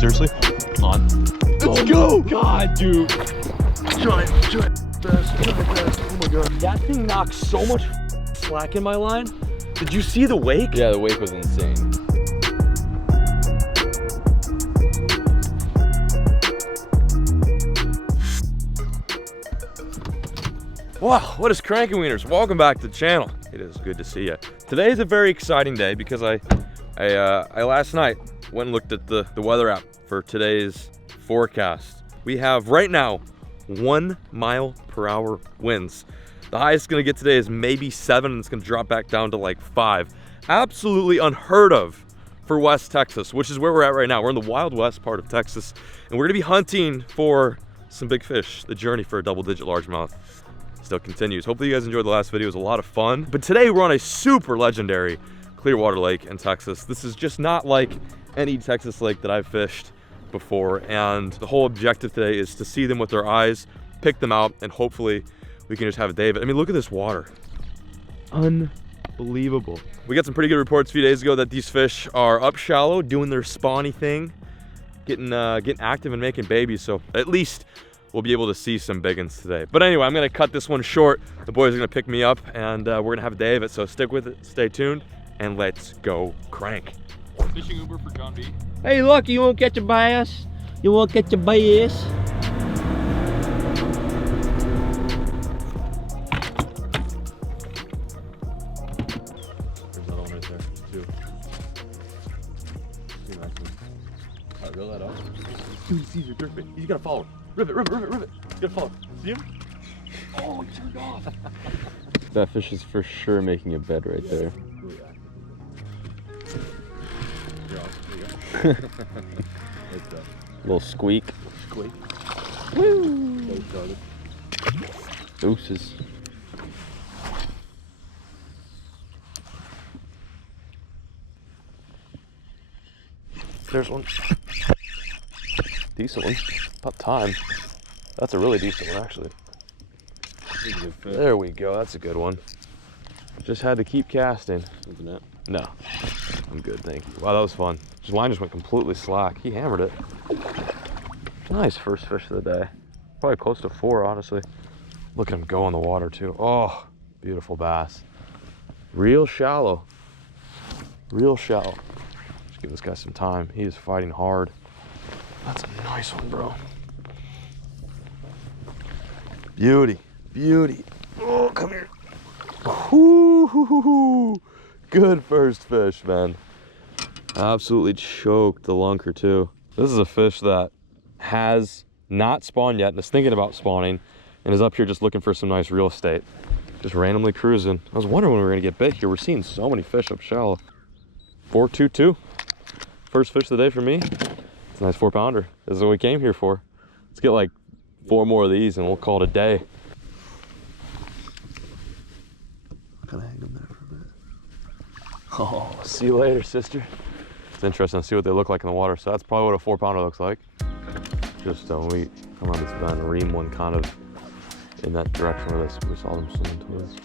Seriously? On. Let's go! God, dude. Giant bass. Oh my god. That thing knocked so much slack in my line. Did you see the wake? Yeah, the wake was insane. Wow, what is cranking, wieners? Welcome back to the channel. It is good to see you. Today is a very exciting day because I last night went and looked at the weather app for today's forecast. We have right now 1 mile per hour winds. The highest it's gonna get today is maybe 7 and it's gonna drop back down to like 5. Absolutely unheard of for West Texas, which is where we're at right now. We're in the Wild West part of Texas and we're gonna be hunting for some big fish. The journey for a double-digit largemouth still continues. Hopefully you guys enjoyed the last video. It was a lot of fun. But today we're on a super legendary Clearwater Lake in Texas. This is just not like any Texas lake that I've fished before. And the whole objective today is to see them with our eyes, pick them out, and hopefully we can just have a day of it. I mean, look at this water. Unbelievable. We got some pretty good reports a few days ago that these fish are up shallow, doing their spawny thing, getting active and making babies. So at least we'll be able to see some big ones today. But anyway, I'm gonna cut this one short. The boys are gonna pick me up and we're gonna have a day of it. So stick with it, stay tuned, and let's go crank. Fishing Uber for John B. Hey, look, you won't catch a bass. You won't catch a bass. There's another one right there, too. See nice one. All right, reel that up. Dude, he sees your jerkbait. He's gonna follow. Rivet, rivet, rivet, rivet. He's gonna follow. See him? Oh, he turned off. That fish is for sure making a bed right there. Little squeak. Squeak. Woo! Deuces. There's one. Decent one. About time. That's a really decent one, actually. There we go. That's a good one. Just had to keep casting. Isn't it? No, I'm good, thank you. Wow, that was fun. His line just went completely slack. He hammered it. Nice first fish of the day. Probably close to 4, honestly. Look at him go in the water too. Oh, beautiful bass. Real shallow. Real shallow. Just give this guy some time. He is fighting hard. That's a nice one, bro. Beauty, beauty. Oh, come here. Ooh, good first fish, man. Absolutely choked the lunker too. This is a fish that has not spawned yet and is thinking about spawning and is up here just looking for some nice real estate. Just randomly cruising. I was wondering when we were gonna get bit here. We're seeing so many fish up shallow. 422. First fish of the day for me. It's a nice 4-pounder. This is what we came here for. Let's get like 4 more of these and we'll call it a day. Gonna hang them there for a bit. Oh, see you later, sister. It's interesting to see what they look like in the water. So that's probably what a 4-pounder looks like. Just when we come on this bend, ream one kind of in that direction where we saw them swimming towards.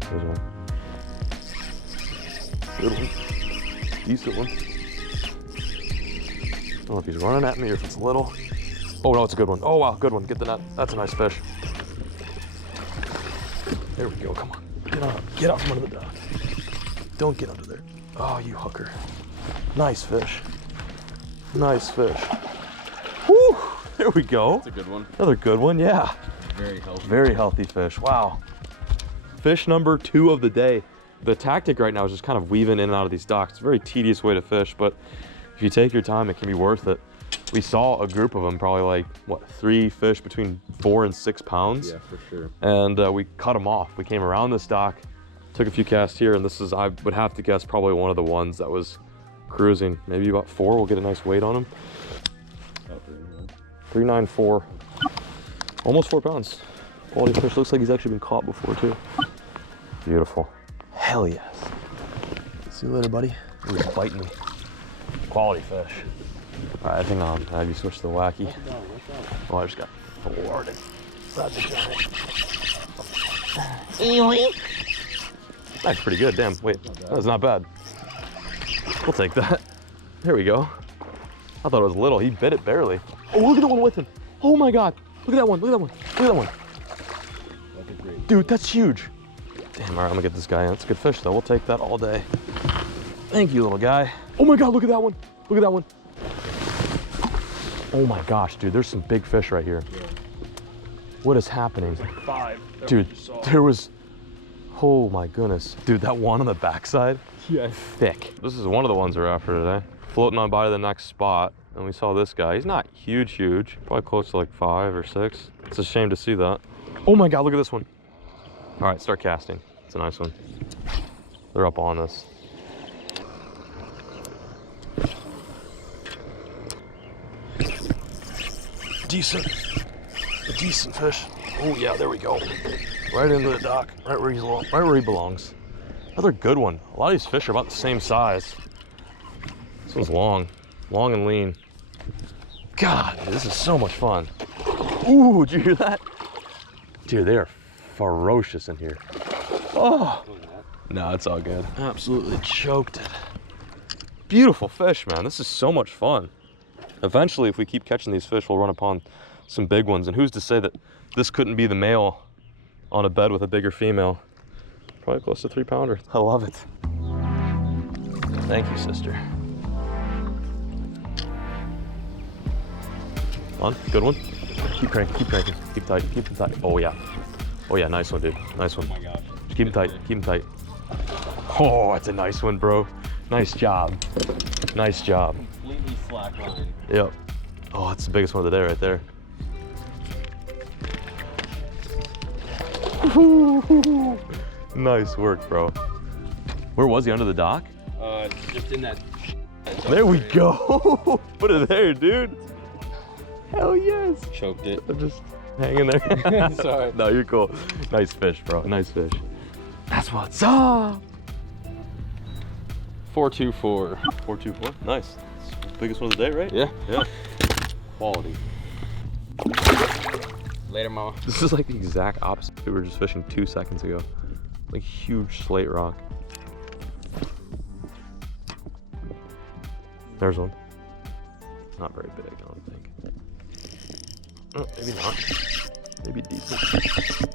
There's one. Good one. Decent one. I don't know if he's running at me or if it's little. Oh no, it's a good one. Oh wow, good one. Get the net. That's a nice fish. There we go. Come on. Get out from under the dock. Don't get under there. Oh, you hooker. Nice fish. Nice fish. Woo! There we go. That's a good one. Another good one, yeah. Very healthy. Very healthy fish. Wow. Fish number 2 of the day. The tactic right now is just kind of weaving in and out of these docks. It's a very tedious way to fish, but if you take your time, it can be worth it. We saw a group of them, probably like, what, 3 fish between 4 and 6 pounds. Yeah, for sure. And we cut them off. We came around this dock, took a few casts here, and this is, I would have to guess, probably one of the ones that was cruising. Maybe about 4, we'll get a nice weight on them. 394. Almost 4 pounds. Quality fish. Looks like he's actually been caught before too. Beautiful. Hell yes. See you later, buddy. He was biting me. Quality fish. All right, I think I'll have you switch to the wacky. Oh, I just got thwarted. That's a giant. That's pretty good, damn. Wait, that's not bad. We'll take that. There we go. I thought it was little. He bit it barely. Oh, look at the one with him. Oh my God. Look at that one. Look at that one. Look at that one. Dude, that's huge. Damn, all right, I'm gonna get this guy in. It's a good fish though. We'll take that all day. Thank you, little guy. Oh my God, look at that one. Look at that one. Oh my gosh, dude, there's some big fish right here. Yeah. What is happening? Like 5. Dude, there was, oh my goodness. Dude, that one on the backside, Yeah. thick. This is one of the ones we're after today. Floating on by to the next spot, and we saw this guy. He's not huge, probably close to like 5 or 6. It's a shame to see that. Oh my God, look at this one. All right, start casting. It's a nice one. They're up on us. Decent fish. Oh yeah, there we go. Right into the dock, right where he belongs. Another good one. A lot of these fish are about the same size. This one's long and lean. God, this is so much fun. Ooh, did you hear that? Dude, they are ferocious in here. Oh, no, it's all good. Absolutely choked it. Beautiful fish, man. This is so much fun. Eventually, if we keep catching these fish, we'll run upon some big ones. And who's to say that this couldn't be the male on a bed with a bigger female? Probably close to 3-pounder. I love it. Thank you, sister. On, good one. Keep cranking, keep cranking. Keep tight, keep them tight. Oh yeah. Oh yeah, nice one, dude. Nice one. Oh my gosh. Just keep them tight, keep them tight. Oh, it's a nice one, bro. Nice job. Nice job. Completely slack line. Yep. Oh, that's the biggest one of the day right there. Nice work, bro. Where was he, under the dock? Just in that. There we go. Put it there, dude. Hell yes. Choked it. I'm just hanging there. Sorry. No, you're cool. Nice fish, bro. Nice fish. That's what's up. 424. 424. Nice. It's the biggest one of the day, right? Yeah. Yeah. Quality. Later, mama. This is like the exact opposite. We were just fishing 2 seconds ago. Like huge slate rock. There's one. Not very big, I don't think. Oh, maybe not. Maybe decent.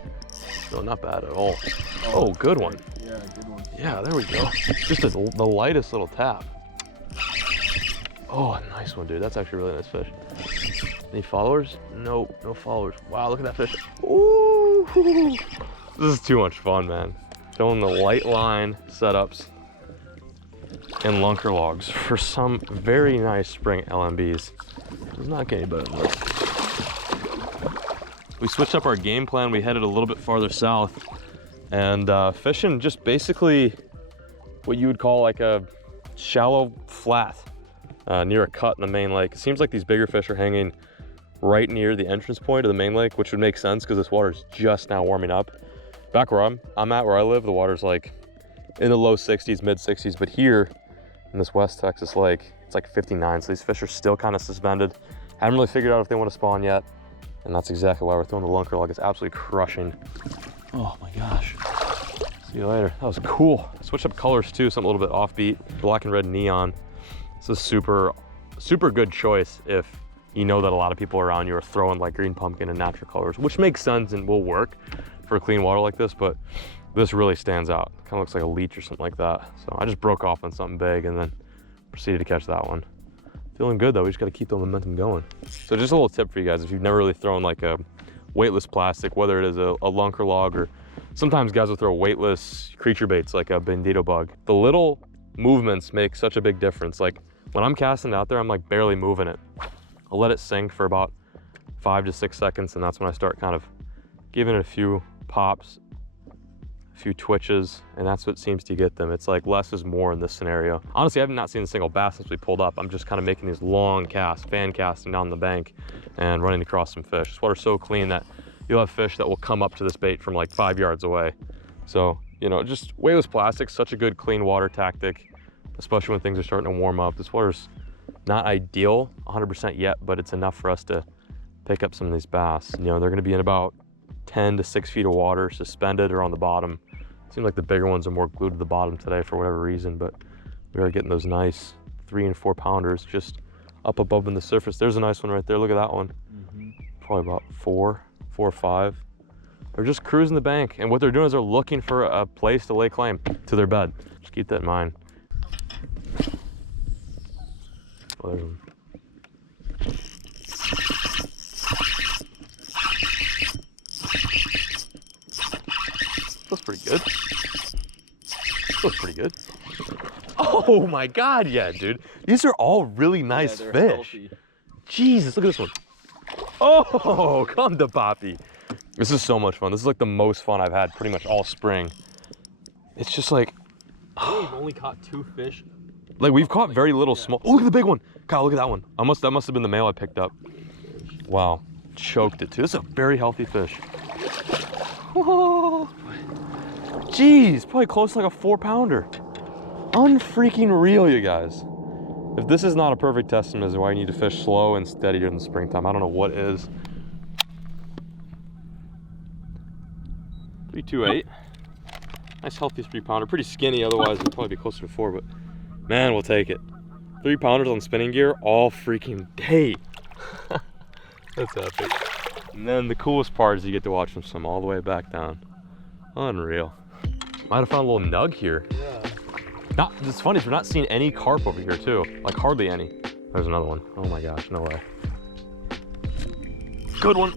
No, not bad at all. Oh, good one. Yeah, good one. Yeah, there we go. Just the lightest little tap. Oh, nice one, dude. That's actually a really nice fish. Any followers? No, no followers. Wow, look at that fish. Ooh. This is too much fun, man. Throwing the light line setups and lunker logs for some very nice spring LMBs. Does not get any better than this. We switched up our game plan. We headed a little bit farther south and fishing just basically what you would call like a shallow flat near a cut in the main lake. It seems like these bigger fish are hanging right near the entrance point of the main lake, which would make sense because this water is just now warming up. Back where I'm at, where I live, the water's like in the low 60s, mid 60s, but here in this West Texas lake, it's like 59. So these fish are still kind of suspended. Haven't really figured out if they want to spawn yet. And that's exactly why we're throwing the lunker log. It's absolutely crushing. Oh my gosh. See you later. That was cool. Switch up colors too, something a little bit offbeat. Black and red neon. This is super good choice if you know that a lot of people around you are throwing like green pumpkin and natural colors, which makes sense and will work for clean water like this, but this really stands out. Kind of looks like a leech or something like that. So I just broke off on something big and then proceeded to catch that one. Feeling good though, we just gotta keep the momentum going. So just a little tip for you guys, if you've never really thrown like a weightless plastic, whether it is a lunker log or sometimes guys will throw weightless creature baits like a bandito bug. The little movements make such a big difference. Like when I'm casting out there, I'm like barely moving it. I'll let it sink for about 5 to 6 seconds, and that's when I start kind of giving it a few pops, a few twitches, and that's what seems to get them. It's like less is more in this scenario. Honestly, I have not seen a single bass since we pulled up. I'm just kind of making these long casts, fan casting down the bank and running across some fish. This water's so clean that you'll have fish that will come up to this bait from like 5 yards away. So, you know, just weightless plastic, such a good clean water tactic, especially when things are starting to warm up. This water's not ideal 100% yet, but it's enough for us to pick up some of these bass. You know, they're gonna be in about 10 to 6 feet of water, suspended or on the bottom Seems like the bigger ones are more glued to the bottom today for whatever reason, but we are getting those nice 3 and 4 pounders just up above in the surface. There's a nice one right there. Look at that one. Probably about 4 or 5. They're just cruising the bank, and what they're doing is they're looking for a place to lay claim to their bed. Just keep that in mind. Oh, there's one. That's pretty good. That's pretty good. Oh my God, yeah, dude. These are all really nice fish. Healthy. Jesus, look at this one. Oh, come to Poppy. This is so much fun. This is like the most fun I've had pretty much all spring. It's just like, We've only caught 2 fish. like we've caught very little small. Oh, look at the big one. Kyle, look at that one. That must have been the male I picked up. Wow, choked it too. This is a very healthy fish. Whoa. Jeez, probably close to like a 4 pounder. Unfreaking real, you guys. If this is not a perfect testament as to why you need to fish slow and steady during the springtime, I don't know what is. 328. Nice healthy 3 pounder. Pretty skinny, otherwise it'd probably be closer to 4, but man, we'll take it. 3 pounders on spinning gear all freaking day. That's epic. And then the coolest part is you get to watch them swim all the way back down. Unreal. Might have found a little nug here. Yeah. It's funny, we're not seeing any carp over here too. Like hardly any. There's another one. Oh my gosh, no way. Good one.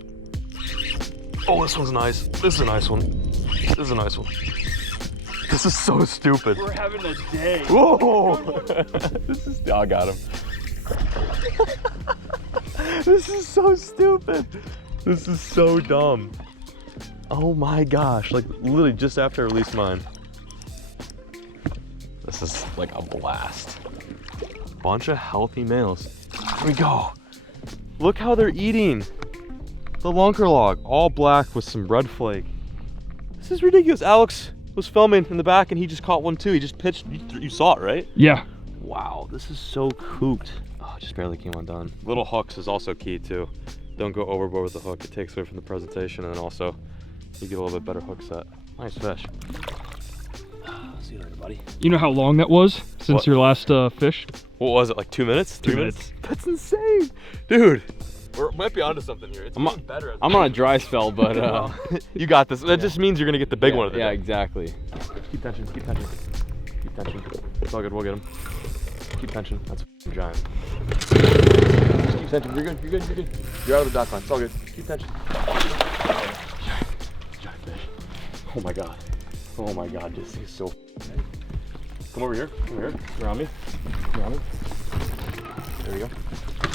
Oh, this one's nice. This is a nice one. This is a nice one. This is so stupid. We're having a day. Whoa! Oh, I got him. This is so stupid. This is so dumb. Oh my gosh, like literally just after I released mine. This is like a blast. Bunch of healthy males. Here we go. Look how they're eating. The lunker log, all black with some red flake. This is ridiculous. Alex was filming in the back and he just caught one too. He just pitched, you saw it, right? Yeah. Wow, this is so cooked. Oh, just barely came undone. Little hooks is also key too. Don't go overboard with the hook. It takes away from the presentation, and then also you get a little bit better hook set. Nice fish. See you later, buddy. You know how long that was since your last fish? What was it, like 2 minutes? 2 minutes. That's insane. Dude, we might be onto something here. It's getting better. I'm on a dry spell, but you got this. That just means you're gonna get the big one of the day. exactly. Keep tension, keep tension. Keep tension. It's all good, we'll get him. Keep tension, that's giant. Just keep tension, you're good, you're good, you're good. You're out of the dock line, it's all good. Keep tension. Giant fish. Oh my God. Oh my God, this is so Come over here, come here. Around me. Around me. There we go.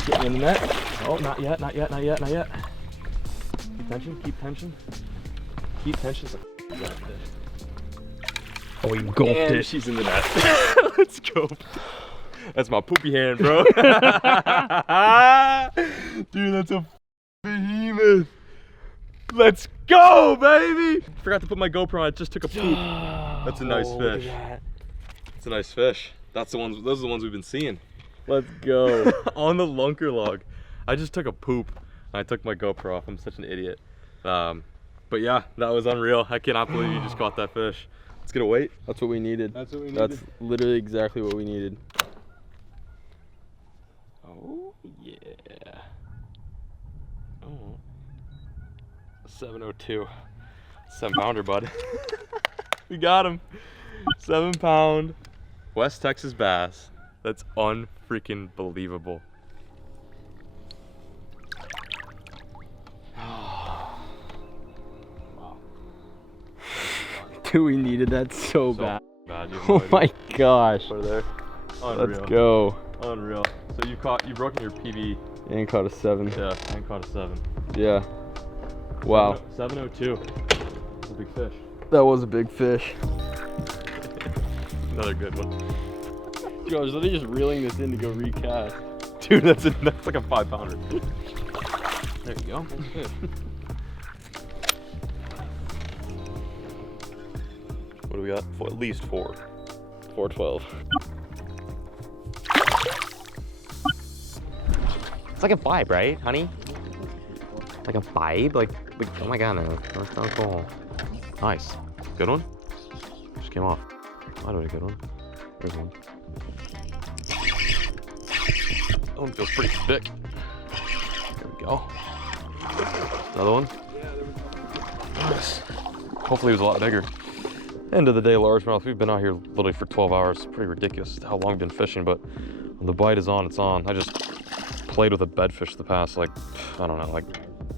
Get me in the net. Oh, not yet, not yet, not yet, not yet. Keep tension, keep tension. Keep tension. Oh, you gulped it. She's in the net. Let's go. That's my poopy hand, bro. Dude, that's a behemoth. Let's go, baby. Forgot to put my GoPro on. I just took a poop. That's a nice fish. That's a nice fish. That's the ones. Those are the ones we've been seeing. Let's go. On the lunker log. I just took a poop. And I took my GoPro off. I'm such an idiot. But yeah, that was unreal. I cannot believe you just caught that fish. Let's get a weight. That's what we needed. That's what we needed. That's literally exactly what we needed. Oh yeah. Oh. 702. 7 pounder, bud. We got him. 7 pound West Texas bass. That's unfreaking believable. Dude, we needed that so bad. Bad. You have no Oh idea. my gosh. Put it there. Unreal. Let's go. Unreal. So you've broken your PB. And caught a 7. Yeah, and caught a 7. Yeah. Wow. 702. That's a big fish. That was a big fish. Another good one. Dude, I was literally just reeling this in to go recast. Dude, that's like a 5 pounder. There you go. That's good. What do we got? At least 4. 412. It's like a vibe, right, honey? Like a vibe? Like oh my God, no. That's so cool. Nice. Good one? just came off. I know a good one. There's one. That one feels pretty thick. There we go. Another one. Nice. Hopefully it was a lot bigger. End of the day, largemouth. We've been out here literally for 12 hours. It's pretty ridiculous how long we've been fishing, but when the bite is on, it's on. I just played with a bedfish the past, like, I don't know, like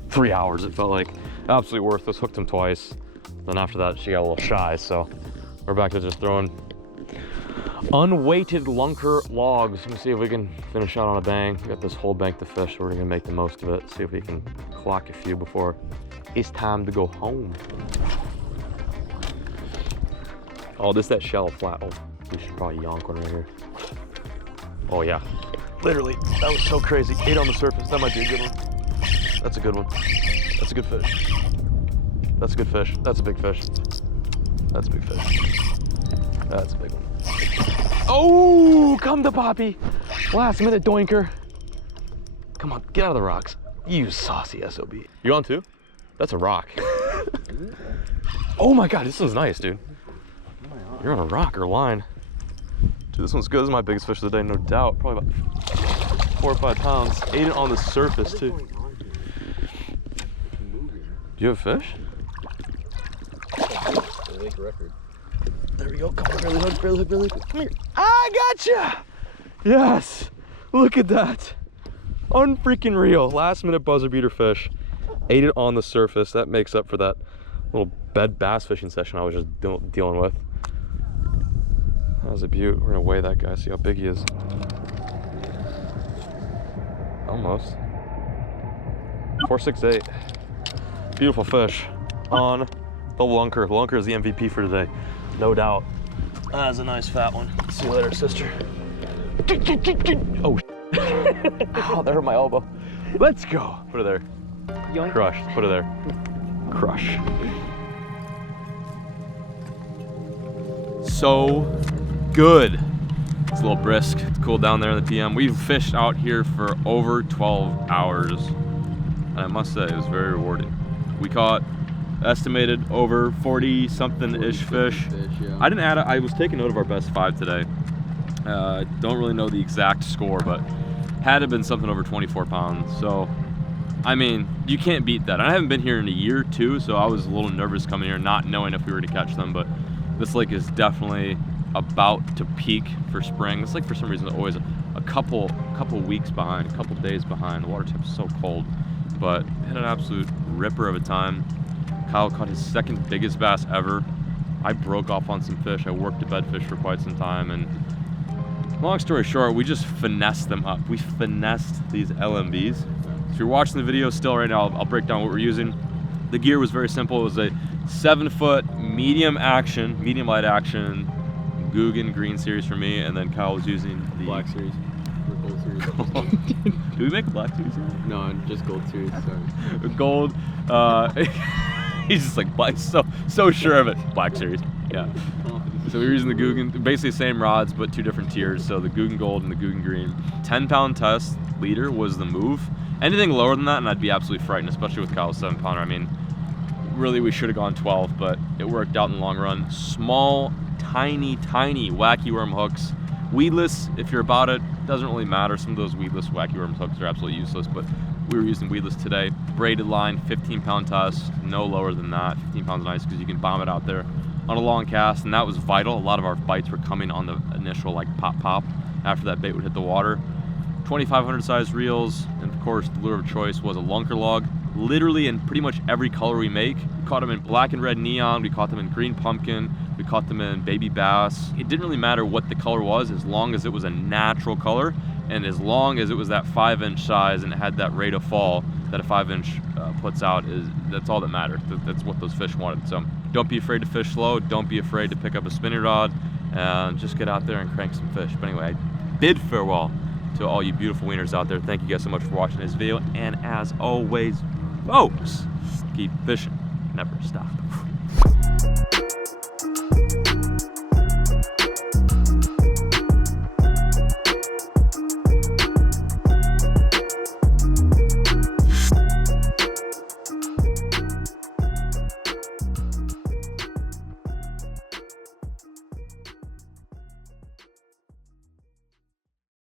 3 hours. It felt like absolutely worthless. Hooked him twice. Then after that, she got a little shy, so we're back to just throwing unweighted lunker logs. Let me see if we can finish out on a bang. We got this whole bank to fish, so we're gonna make the most of it. See if we can clock a few before it's time to go home. Oh, this that shallow flat. Oh, we should probably yonk one right here. Oh yeah, literally, that was so crazy. 8 on the surface. That might be a good one. That's a good one. That's a good fish. That's a good fish. That's a big fish. That's a big fish. That's a big one. Oh, come to Poppy. Last minute doinker. Come on, get out of the rocks. You saucy SOB. You on too? That's a rock. Oh my God, this one's nice, dude. You're on a rock or line. Dude, this one's good. This is my biggest fish of the day, no doubt. Probably about 4 or 5 pounds. 8 it on the surface too. Do you have a fish? Lake record. There we go. Come on, barely hook, barely hook, barely hook. Come here. I gotcha! Yes! Look at that. Unfreaking real. Last minute buzzer beater fish. 8 it on the surface. That makes up for that little bed bass fishing session I was just dealing with. That was a beaut. We're gonna weigh that guy, see how big he is. Almost. 468. Beautiful fish on the lunker. The lunker is the MVP for today, no doubt. That's a nice fat one. See you later, sister. Oh, ow, that hurt my elbow. Let's go. Put it there. Yoink. Crushed. Put it there. Crush. So good. It's a little brisk. It's cool down there in the PM. We've fished out here for over 12 hours. And I must say, it was very rewarding. We caught estimated over 40 something ish fish. Yeah. I didn't add it. I was taking note of our best 5 today. Don't really know the exact score, but had it been something over 24 pounds. So, I mean, you can't beat that. I haven't been here in a year too, so I was a little nervous coming here, not knowing if we were to catch them, but this lake is definitely about to peak for spring. This lake, for some reason, is always a couple weeks behind, a couple days behind. The water temp's so cold, but had an absolute ripper of a time. Kyle caught his second biggest bass ever. I broke off on some fish. I worked a bedfish for quite some time, and long story short, we just finessed them up. We finessed these LMBs. If you're watching the video still right now, I'll break down what we're using. The gear was very simple. It was a 7-foot medium light action Guggen green series for me, and then Kyle was using the Black series. Or gold series. Do we make a black series? No, just gold series, sorry. Gold. He's just like black, so sure of it. Black series. Yeah. So we were using the Guggen, basically the same rods, but 2 different tiers. So the Guggen Gold and the Guggen Green. 10-pound test leader was the move. Anything lower than that, and I'd be absolutely frightened, especially with Kyle's 7-pounder. I mean, really, we should have gone 12, but it worked out in the long run. Small, tiny wacky worm hooks. Weedless, if you're about it, doesn't really matter. Some of those weedless wacky worm hooks are absolutely useless, but we were using weedless today. Braided line, 15-pound test, no lower than that. 15 pounds nice because you can bomb it out there on a long cast, and that was vital. A lot of our bites were coming on the initial like pop after that bait would hit the water. 2,500 size reels, and of course the lure of choice was a lunker log. Literally in pretty much every color we make. We caught them in black and red neon, we caught them in green pumpkin, we caught them in baby bass. It didn't really matter what the color was as long as it was a natural color, and as long as it was that 5-inch size and it had that rate of fall that a 5-inch puts out, that's all that mattered. That's what those fish wanted. So don't be afraid to fish slow, don't be afraid to pick up a spinning rod, and just get out there and crank some fish. But anyway, I bid farewell to all you beautiful wieners out there. Thank you guys so much for watching this video, and as always, folks, keep fishing, never stop.